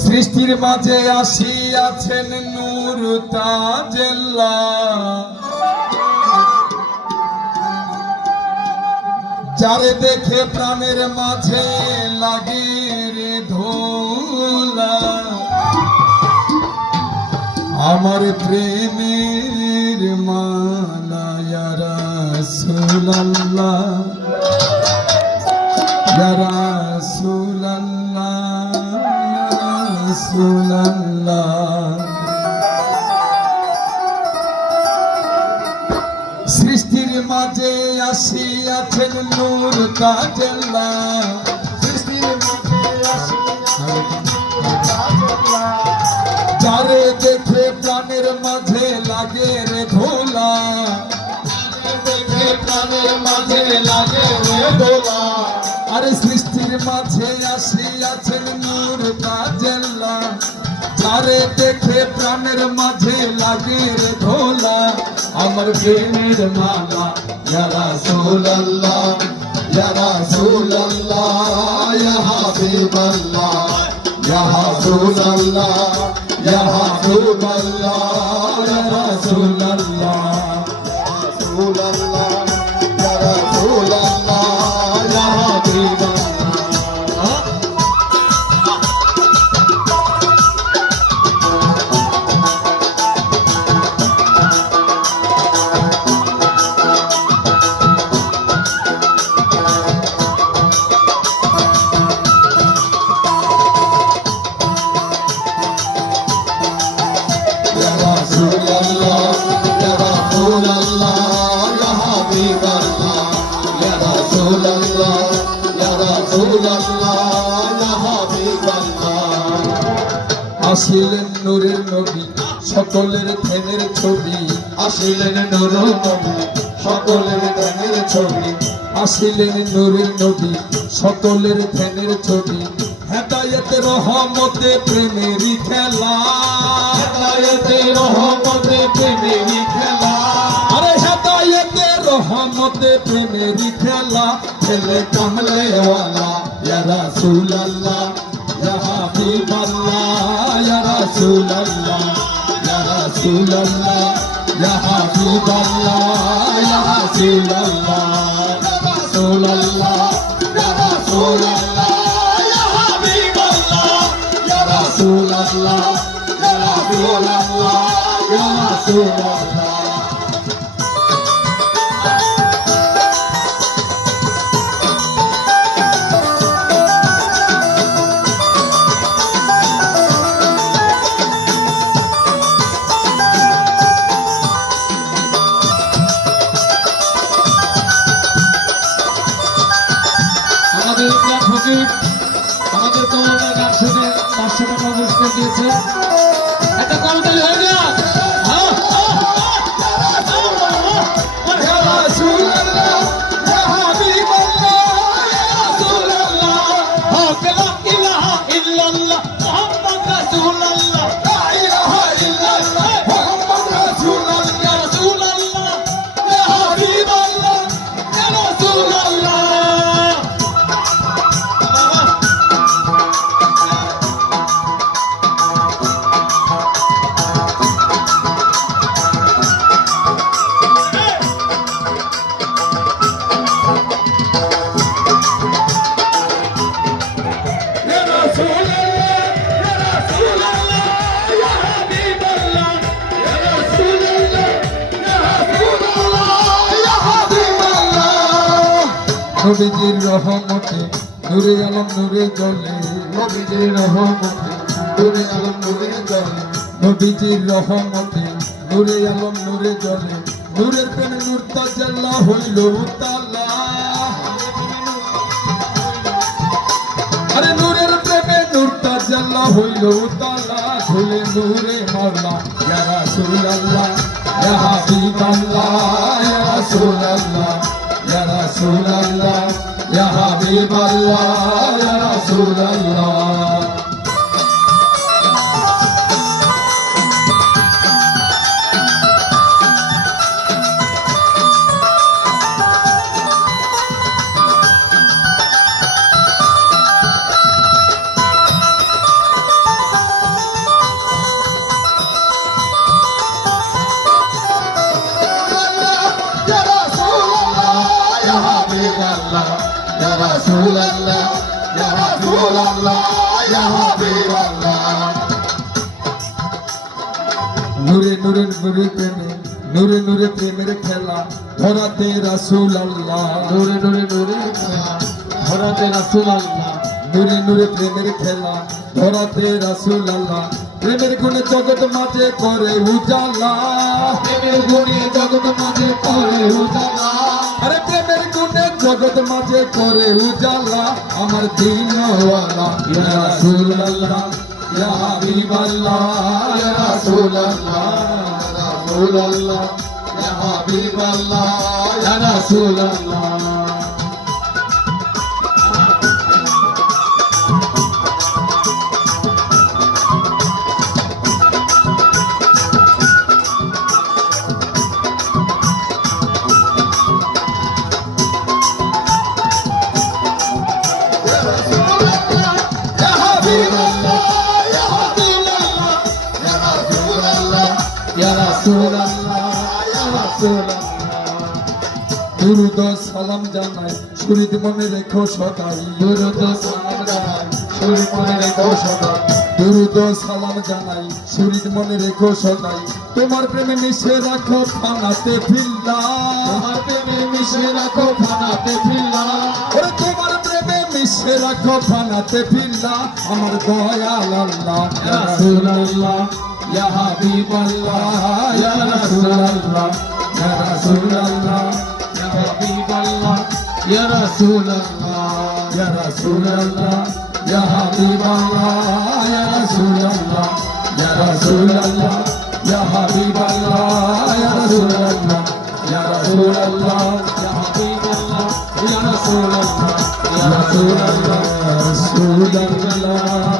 সৃষ্টির মাঝে আসিয়াছেন নূর তাজেল্লাহ, যারে দেখে প্রাণের মাঝে লাগে রে ধোলা। আমার প্রেমের মালা ইয়া রাসূলুল্লাহ, ইয়া রাসূলুল্লাহ, ইয়া রাসূলুল্লাহ। সৃষ্টির মাঝে আসিয়াছেন নূর তাজেল্লাহ, সৃষ্টির মাঝে আসিয়াছেন নূর তাজেল্লাহ, যারে দেখে প্রাণের মাঝে লাগে রে ধোলা, দেখে প্রাণের মাঝে লাগে রে ধোলা। আরে সৃষ্টির মাঝে আসিয়াছেন নূর তাজেল্লাহ, যারে দেখে প্রাণের মাঝে লাগে রে ধোলা। আমার প্রেমের মালা ইয়া রাসূলুল্লাহ, ইয়া রাসূলুল্লাহ, ইয়া হাবিবাল্লাহ, ইয়া রাসূলুল্লাহ, ইয়া হাবিবাল্লাহ, ইয়া রাসূলুল্লাহ, রাসূলুল্লাহ, ইয়া রাসূলুল্লাহ, ইয়া হাবিবাল্লাহ। আসিলেন নূরের নবী সকলের ধ্যানের ছবি, আসিলেন নূরের নবী সকলের ধ্যানের ছবি, আসিলেন নূরের নবী সকলের ধ্যানের ছবি। হেদায়েতে রহমতে প্রেমেরই খেলা, হেদায়েতে রহমতে প্রেমেরই খেলা, আরে হেদায়েতে রহমতে প্রেমেরই খেলা। খেলে কামলে ওয়ালা ইয়া রাসূলুল্লাহ, ইয়া হাবিবাল্লাহ, ইয়া রাসূলুল্লাহ, ইয়া রাসূলুল্লাহ, ইয়া হাবিবাল্লাহ, ইয়া রাসূলুল্লাহ, ইয়া রাসূলুল্লাহ, ইয়া রাসূলুল্লাহ, ইয়া হাবিবাল্লাহ, ইয়া রাসূলুল্লাহ, ইয়া হাবিবাল্লাহ, ইয়া রাসূলুল্লাহ। আমাদের কমলদার গান শুনে 500 টাকা পুরস্কার দিয়েছে। একটা কলতালি হয়ে গেল। নবীজির রহমতে নূরে আলম নূরে জ্বলে, নবীজির রহমতে নূরে আলম নূরে জ্বলে, নবীজির রহমতে নূরে আলম নূরে জ্বলে। নূরের প্রেমে নূর তাজেল্লাহ হইল তালা, আরে নূরের প্রেমে নূর তাজেল্লাহ হইল তালা। খুলে নূরে মাওলা ইয়া রাসূলুল্লাহ, ইয়া হাবিবাল্লাহ, ইয়া রাসূলুল্লাহ, ইয়া রাসূলুল্লাহ, ইয়া হাবিবাল্লাহ, ইয়া রাসূলুল্লাহ। রাসূলুল্লাহ ইয়া রাসূলুল্লাহ ইয়া হাবিবাল্লাহ নূরে নূরে নূরে প্রেমে নূরে নূরে প্রেমের খেলা ধরাতে রাসূলুল্লাহ নূরে নূরে নূরে খেলা ধরাতে রাসূলুল্লাহ নূরে নূরে প্রেমের খেলা ধরাতে রাসূলুল্লাহ প্রেমের গুণে জগৎ মাঝে করে উজালা প্রেমের গুণে জগৎ মাঝে করে উজালা আরে প্রেমের গুণে জগৎ মাঝে করে উজালা আমার দিনওয়ালা ইয়া রাসূলুল্লাহ ইয়া হাবিবাল্লাহ ইয়া রাসূলুল্লাহ রাসূলুল্লাহ ইয়া হাবিবাল্লাহ ইয়া রাসূলুল্লাহ ইয়া রাসূলুল্লাহ ইয়া রাসূলুল্লাহ দুরুদ সালাম জানাই শরীর মনে রেখো সদাই দুরূদ সালাম জানাই শরীর মনে রেখো সদা দুরুদ সালাম জানাই শরীর মনে রেখো সদাই তোমার প্রেমে মিশে রাখো ফানাতে ফিল্লা তোমার প্রেমে মিশে রাখো ফানাতে ফিল্লা ওরে তোমার প্রেমে মিশে রাখো ফানাতে ফিল্লা আমার দয়াল আল্লাহ ইয়া রাসূলুল্লাহ ইয়া হাবিবাল্লাহ ইয়া রাসূলুল্লাহ ইয়া রাসূলুল্লাহ ইয়া হাবিবাল্লাহ ইয়া রাসূলুল্লাহ ইয়া রাসূলুল্লাহ ইয়া হাবিবাল্লাহ ইয়া রাসূলুল্লাহ ইয়া রাসূলুল্লাহ ইয়া হাবিবাল্লাহ ইয়া রাসূলুল্লাহ ইয়া রাসূলুল্লাহ ইয়া হাবিবাল্লাহ ইয়া রাসূলুল্লাহ ইয়া রাসূলুল্লাহ রাসূলুল্লাহ